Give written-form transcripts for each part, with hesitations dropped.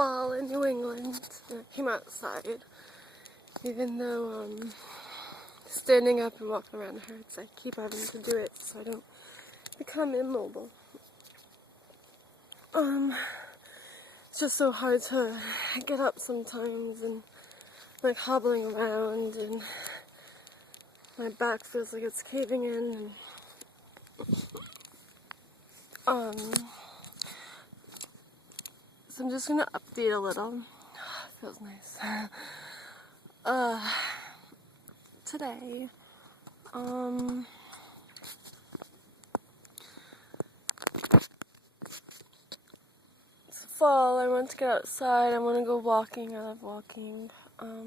fall in New England, and I came outside. Even though standing up and walking around hurts, I keep having to do it so I don't become immobile. It's just so hard to get up sometimes and like hobbling around, and my back feels like it's caving in. And, so I'm just gonna update a little. Feels nice. Today, it's fall. I want to get outside. I want to go walking. I love walking. A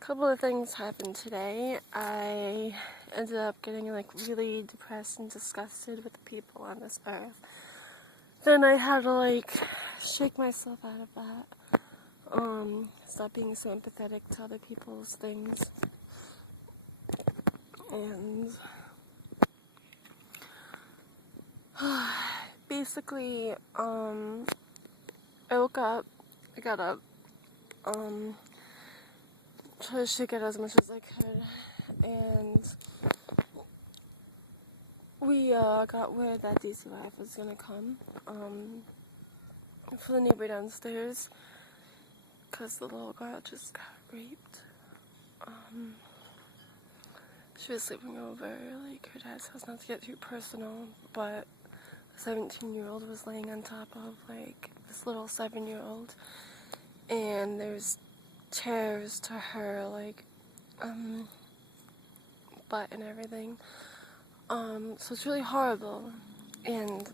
couple of things happened today. I ended up getting like really depressed and disgusted with the people on this earth. Then I had to like shake myself out of that. Stop being so empathetic to other people's things. And basically, I woke up, I got up, tried to shake it as much as I could, and we got word that DCYF was gonna come for the neighbor downstairs, because the little girl just got raped. She was sleeping over, like, her dad's house, not to get too personal, but a 17-year-old was laying on top of, like, this little 7-year-old, and there's chairs to her, like, butt and everything. So it's really horrible, and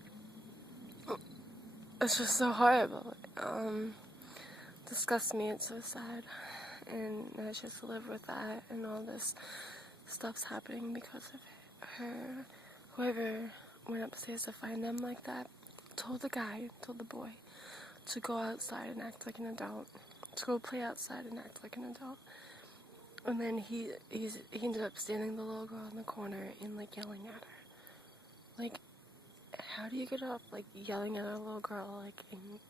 it's just so horrible. Disgusts me, it's so sad, and I just live with that, and all this stuff's happening because of her. Whoever went upstairs to find them like that told the boy to go outside and act like an adult, to go play outside and act like an adult. And then he ended up standing the little girl in the corner and like yelling at her. Like, how do you get up like yelling at a little girl, like, and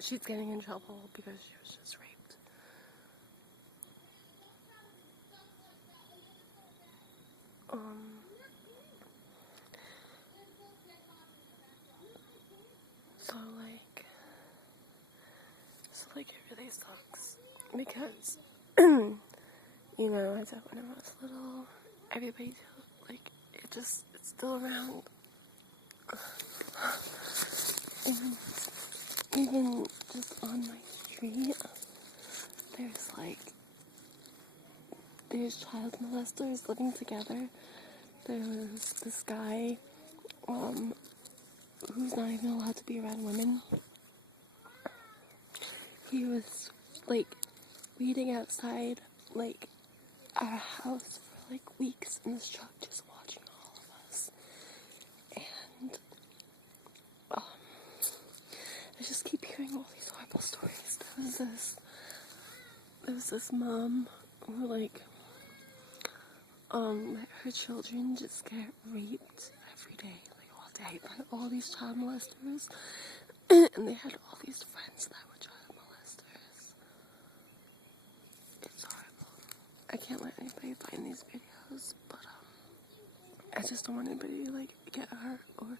she's getting in trouble because she was just raped? So like it really sucks because you know, I said when I was little, everybody like it's still around. Even just on my street, there's child molesters living together. There's this guy, who's not even allowed to be around women. He was, like, waiting outside, like, our house for, like, weeks in this truck just watching all of us. And, I just keep hearing all these horrible stories. There was this mom who, like, her children just get raped every day, like, all day, by all these child molesters. And they had all these friends that were child molesters. It's horrible. I can't let anybody find these videos, but I just don't want anybody to like get hurt or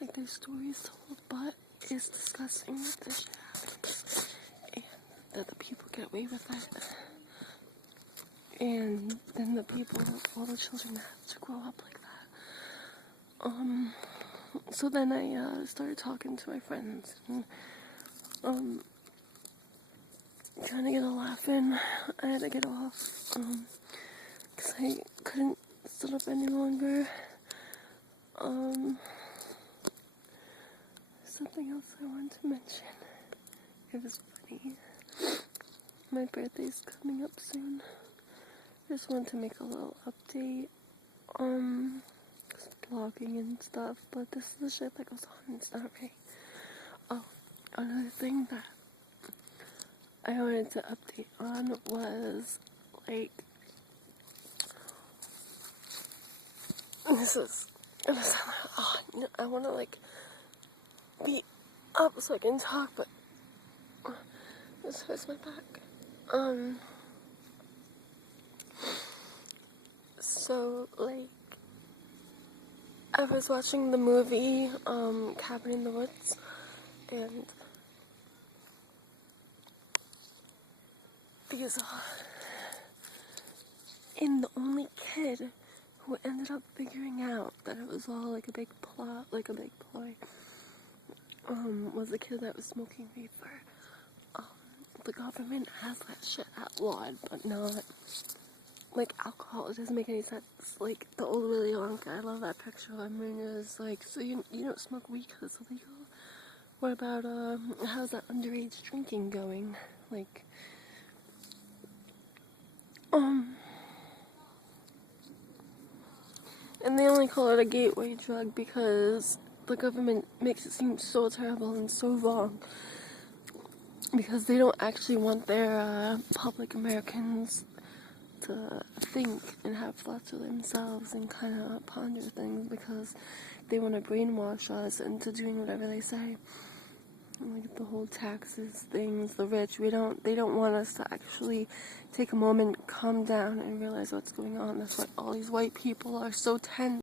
like their stories told. But it's disgusting that this shit happens and that the people get away with it. And then all the children have to grow up like that. So then I started talking to my friends and trying to get a laugh in. I had to get off because I couldn't sit up any longer. Something else I wanted to mention. It was funny. My birthday's coming up soon. I just wanted to make a little update. Blogging and stuff, but this is the shit that goes on. It's not right. Oh, another thing that I wanted to update on was like I want to like be up so I can talk, but This hurts my back. So, like, I was watching the movie, Cabin in the Woods, and and the only kid who ended up figuring out that it was all like a big plot, like a big ploy, was the kid that was smoking reefer. The government has that shit outlawed, but not like alcohol. It doesn't make any sense. Like the old Willy Wonka, I love that picture. I mean, it's like, so you don't smoke weed because it's illegal? What about how's that underage drinking going? Like, and they only call it a gateway drug because the government makes it seem so terrible and so wrong. Because they don't actually want their public Americans to think and have thoughts of themselves and kind of ponder things, because they want to brainwash us into doing whatever they say. Like the whole taxes things, the rich, they don't want us to actually take a moment, calm down, and realize what's going on. That's why all these white people are so tense.